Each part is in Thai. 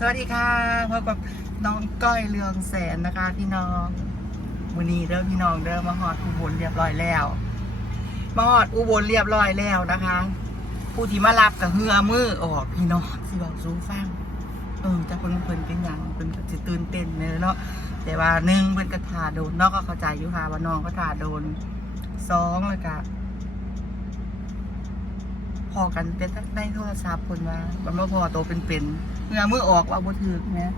สวัสดีค่ะพบกับน้องก้อยเรืองแสนนะคะ พี่น้องวันนี้เริ่มพี่น้องเริ่มมาหอดอุบลเรียบร้อยแล้วมาหอดอุบลเรียบร้อยแล้วนะคะ ผู้ที่มารับกับเฮือมือออกพี่น้องสิบอกซูฟังเออจะเพิ่นเพิ่นเป็นหยังเพิ่นก็สิตื่นเต้นเนอะเนาะแต่ว่าหนึ่งเพิ่นก็ถ่าโดนนอกก็เข้าใจอยู่ค่ะว่าน้องก็ถาโดนสองแล้วก็ พอกันเป็นในโทรศัพท์คนว่าบันมาพอโตเป็นเป็นๆเมื่อมือออกว่าบ่ถือเนี่ย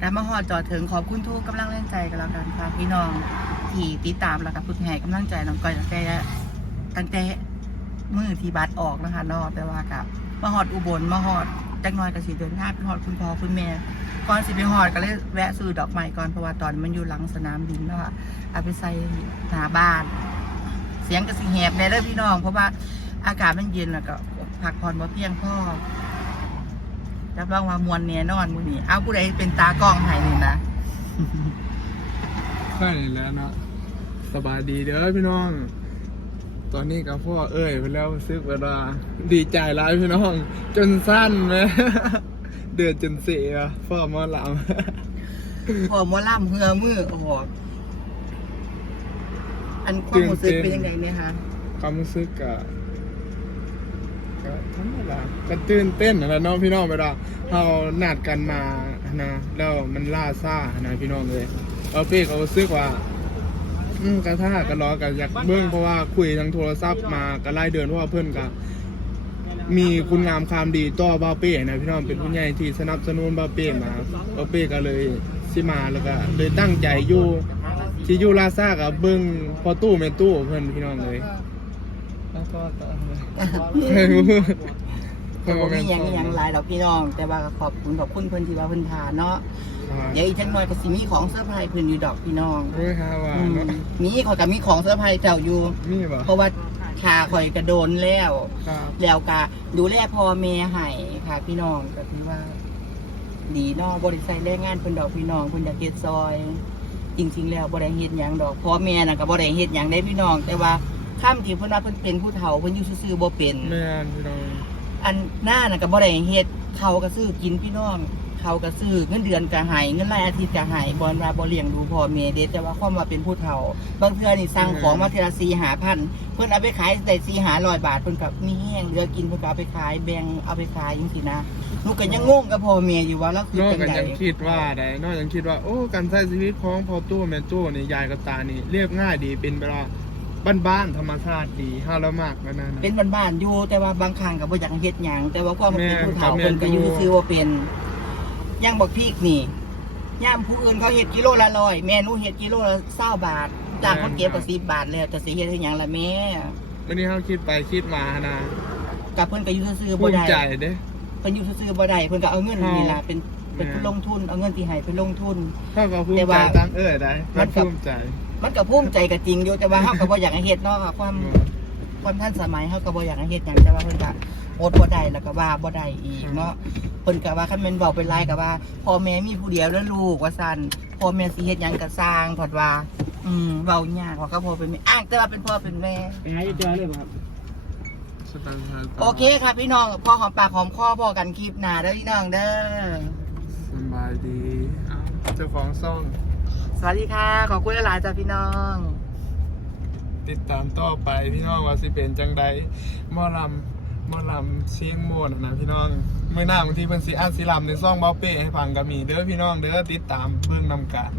การมาหอดจอดถึงขอบคุณทุกกำลังแรงใจกันแล้วกันค่ะพี่น้องที่ติดตามแล้วกับผู้ที่ให้กำลังใจน้องก้อยตั้งแต่ตั้งแต่มือที่บัตรออกนะคะนอแต่ว่ากับมาหอดอุบลมาหอด จักหน้อยกับสีเดินทางไปหอดคุณพ่อคุณแม่ก่อนสิไปหอดก็เลยแวะซื้อดอกไม้ก่อนเพราะว่าตอนมันอยู่หลังสนามบินแล้วอะเอาไปใส่หาบ้าน เสียงก็สิแหบแน่เด้อพี่น้อง เพราะว่าอากาศมันเย็นแล้วก็พักผ่อนบ่เพียงพอรับรองว่ามวนแน่นอนมื้อนี้เอาผู้ใดเป็นตากล้องให้นี่นะใช่แล้วเนาะสบายดีเด้อพี่น้อง ตอนนี้กับพ่อเอ้ยไปแล้วซึกเวลาดีใจร้ายพี่น้อง จนสั้นไหมเดือดจนเสียพ่อมาหลังพอหมอล่ำเหือมือออกอันความรู้สึกเป็นยังไงเนี่ยคะความรู้สึกกะก็ธรรมดาก็ตื่นเต้นนะเน้องพี่น้องเวลาเรานัดกันมานะแล้วมันล่าซ่านะพี่น้องเลยเอาเป้เขารู้สึกว่า อืมกระท่ากระล้อกันอยากเบิ้งเพราะว่าคุยทางโทรศัพท์มาก็ไล่เดือนเพราะว่าเพื่อนก็มีคุณงามความดีต่อบาเป้นะพี่น้องเป็นผู้ใหญ่ที่สนับสนุนบาเป้มาบาเป้ก็เลยสิมาแล้วก็เลยตั้งใจอยู่ที่อยู่ลาซ่ากับเบิ้งพอตู้เมตู้เพื่อนพี่น้องเลย แล้วก็ต่อเลย ก็บ่มีหยังมีหยังหลายดอกพี่น้อง แต่ว่าก็ขอบคุณขอบคุณเพิ่นที่ว่าเพิ่นทาเนาะเดี๋ยวอีกจังหน่อยก็สิมีของเซอร์ไพรส์เพิ่นอยู่ดอกพี่น้องเฮ้ยฮะว่าเนาะมีขอยก็มีของเซอร์ไพรส์เจ้าอยู่ มีบ่เพราะว่าชาข่อยก็โดนแล้วครับแล้วก็ดูแลพ่อแม่ให้ค่ะ พี่น้องก็ถือว่า ดีเนาะบ่ได้ใส่แรงงานเพิ่นดอกพี่น้องเพิ่นอยากเฮ็ดซอย จริง ๆ แล้วบ่ได้เฮ็ดหยังดอกพ่อแม่น่ะก็บ่ได้เฮ็ดหยังได้พี่น้อง แต่ว่าข้ามที่เพิ่นว่าเพิ่นเป็นผู้เฒ่าเพิ่นอยู่ซื่อๆบ่เป็นแม่นพี่น้อง อันหน้าน่ะก็บ่ได้เฮ็ดเขาก็ซื้อกินพี่น้อง เขาก็ซื้อเงินเดือนก็ให้เงินรายอาทิตย์ก็ให้บ่ว่าบ่เลี้ยงดูพ่อแม่เด็ดแต่ว่าความว่าเป็นผู้เฒ่าบางเทื่อนี่สั่งของมาเทอละ4 5,000เพิ่นเอาไปขายได้4 500บาทเพิ่นก็มีแห้งเหลือกินเพิ่นก็เอาไปขายแบ่งเอาไปขายจังซี่นะหนูก็ยังงงกับพ่อแม่อยู่ว่าแล้วคือนอกจังได๋ยังคิดว่าได้นอกยังคิดว่าโอ้การใช้ชีวิตของพอตู้แม่ตู้นี่ยายกับตานี่เรียบง่ายดีเป็นเวลา บ้านๆธรรมชาติดีห้าละมากแล้วนะ เป็นบ้านๆอยู่แต่ว่าบางครั้งก็บ่อยากเฮ็ดหยังแต่ว่าความมันเป็นผู้เฒ่าแม่เพิ่นนก็อยู่ซื่อๆว่าเป็นย่างบักพริกนี่ย่ามผู้อื่นเขาเฮ็ดกิโลละร้อยแม่หนูเฮ็ดกิโลละ20บาทจ้างคนเก็บก็10บาทแล้วจะสิเฮ็ดให้หยังล่ะแม่วันนี้เขาคิดไปคิดมานะกับเพิ่นก็อยู่ซื่อๆภูบ่มิได้ใจเด้เพิ่นอยู่ซื่อๆบ่ได้เพิ่นก็เอาเงินอ๋อนี่ล่ะเป็นเป็นแม่ผู้ลงทุนเอาเงินที่ให้ไปลงทุนเขาก็ภูมิแต่ใจว่าตั้งเอ้ยได้มัมันนกับภูมิใจ มันก็ภูมิใจก็จริงอยู่แต่ว่าเฮาก็บ่อยากให้เฮ็ดเนาะค่ะความความทันสมัยเฮาก็บ่อยากให้เฮ็ดหยังแต่ว่าเพิ่นก็อดบ่ได้แล้วก็ว่าบ่ได้อีกเนาะเพิ่นก็ว่าคันแม่นเว้าเป็นไรก็ว่าพ่อแม่มีผู้เดียวแล้วลูกว่าซั่นพ่อแม่สิเฮ็ดหยังก็สร้างพอดว่า อืมเว้ายากว่าก็พ่อเป็นแม่อ้างแต่ว่าเป็นพ่อเป็นแม่ ไปหาเจอเลยบ่ครับสไตล์ไทยโอเคค่ะพี่น้องพ่อหอมปากหอมคอพอกันคลิปหน้าเด้อพี่น้องเด้อ สบายดีเอ้าเจ้าของซ่อง สวัสดีค่ะ ขอบคุณหลายๆจ้ะพี่น้อง ติดตามต่อไปพี่น้องว่าสิเป็นจังใดหมอลำหมอลำเชียงโมนนะพี่น้องเมื่อหน้าบางทีเพิ่นสิอ่านสิลำในซ่องเบาเป้ให้ฟังก็มีเด้อพี่น้องเด้อติดตามเบิ่งนำกัน